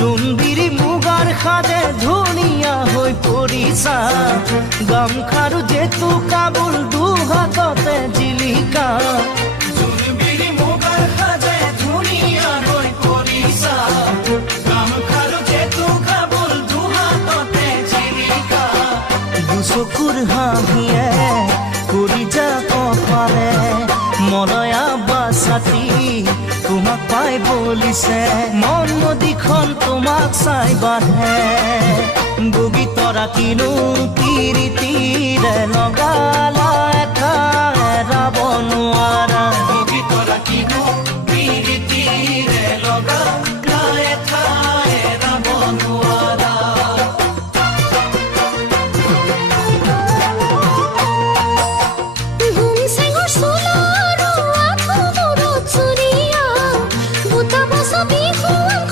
জোনবিৰি মুগাৰ সাজে ধুনীয়া হৈ পৰিছা গামখাৰু জেতুকা বুল দুহাততে জিলিকা জোনবিৰি মুগাৰ সাজে ধুনীয়া হৈ পৰিছা গামখাৰু জেতুকা বুল দুহাততে জিলিকা দুচকুৰ হাঁহিয়ে কৰি যা কপালে মলয়া বাছাতি তোমাক পাই বলিছে মন নদীখন তোমাক চাই বাঢ়ে বগী তৰা কিনো তিৰি তিৰে লগালা এটা এৰাব নোৱাৰা